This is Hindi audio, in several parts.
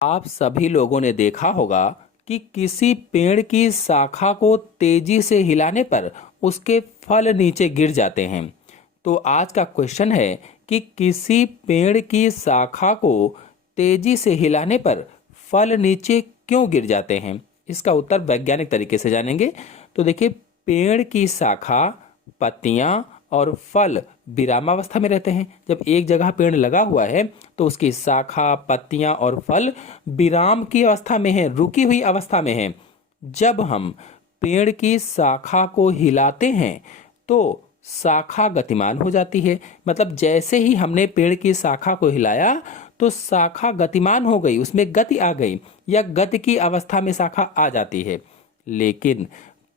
आप सभी लोगों ने देखा होगा कि किसी पेड़ की शाखा को तेजी से हिलाने पर उसके फल नीचे गिर जाते हैं। तो आज का क्वेश्चन है कि किसी पेड़ की शाखा को तेजी से हिलाने पर फल नीचे क्यों गिर जाते हैं। इसका उत्तर वैज्ञानिक तरीके से जानेंगे। तो देखिए, पेड़ की शाखा, पत्तियां और फल विरामावस्था में रहते हैं। जब एक जगह पेड़ लगा हुआ है तो उसकी शाखा, पत्तियां और फल विराम की अवस्था में है, रुकी हुई अवस्था में है। जब हम पेड़ की शाखा को हिलाते हैं तो शाखा गतिमान हो जाती है। मतलब जैसे ही हमने पेड़ की शाखा को हिलाया तो शाखा गतिमान हो गई, उसमें गति आ गई या गति की अवस्था में शाखा आ जाती है। लेकिन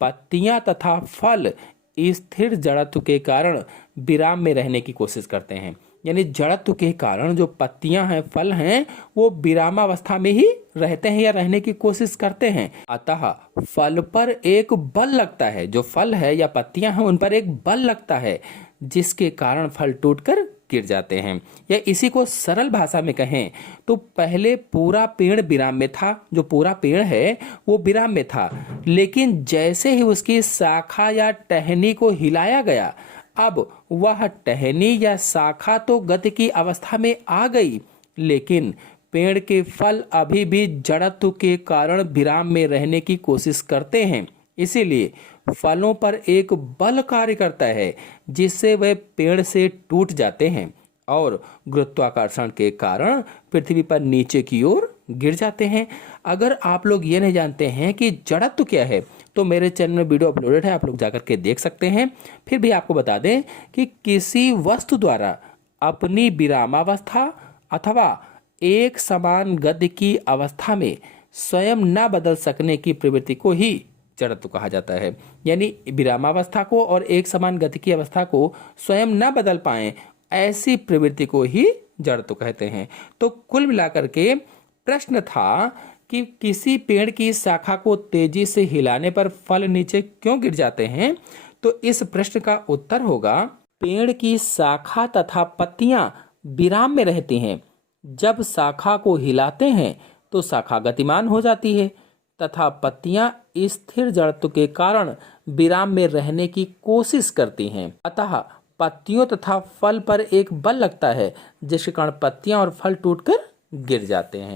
पत्तियां तथा फल स्थिर जड़त्व के कारण विराम में रहने की कोशिश करते हैं। यानी जड़त्व के कारण जो पत्तियां हैं, फल हैं, वो विरामावस्था में ही रहते हैं या रहने की कोशिश करते हैं। अतः फल पर एक बल लगता है, जो फल है या पत्तियां हैं उन पर एक बल लगता है, जिसके कारण फल टूटकर गिर जाते हैं। या इसी को सरल भाषा में कहें तो पहले पूरा पेड़ विराम में था, जो पूरा पेड़ है वो विराम में था, लेकिन जैसे ही उसकी शाखा या टहनी को हिलाया गया, अब वह टहनी या शाखा तो गति की अवस्था में आ गई, लेकिन पेड़ के फल अभी भी जड़त्व के कारण विराम में रहने की कोशिश करते हैं। इसीलिए फलों पर एक बल कार्य करता है, जिससे वे पेड़ से टूट जाते हैं और गुरुत्वाकर्षण के कारण पृथ्वी पर नीचे की ओर गिर जाते हैं। अगर आप लोग ये नहीं जानते हैं कि जड़त्व क्या है तो मेरे चैनल में वीडियो अपलोडेड है, आप लोग जाकर के देख सकते हैं। फिर भी आपको बता दें कि किसी वस्तु द्वारा अपनी विरामावस्था अथवा एक समान गति की अवस्था में स्वयं न बदल सकने की प्रवृत्ति को ही जड़त्व कहा जाता है। यानी विरामावस्था को और एक समान गति की अवस्था को स्वयं न बदल पाए, ऐसी प्रवृत्ति को ही जड़त्व कहते हैं। तो कुल मिलाकर के प्रश्न था कि किसी पेड़ की शाखा को तेजी से हिलाने पर फल नीचे क्यों गिर जाते हैं। तो इस प्रश्न का उत्तर होगा, पेड़ की शाखा तथा पत्तियां विराम में रहती हैं। जब शाखा को हिलाते हैं तो शाखा गतिमान हो जाती है तथा पत्तियां स्थिर जड़त्व के कारण विराम में रहने की कोशिश करती हैं। अतः पत्तियों तथा फल पर एक बल लगता है, जिसके कारण पत्तियां और फल टूटकर गिर जाते हैं।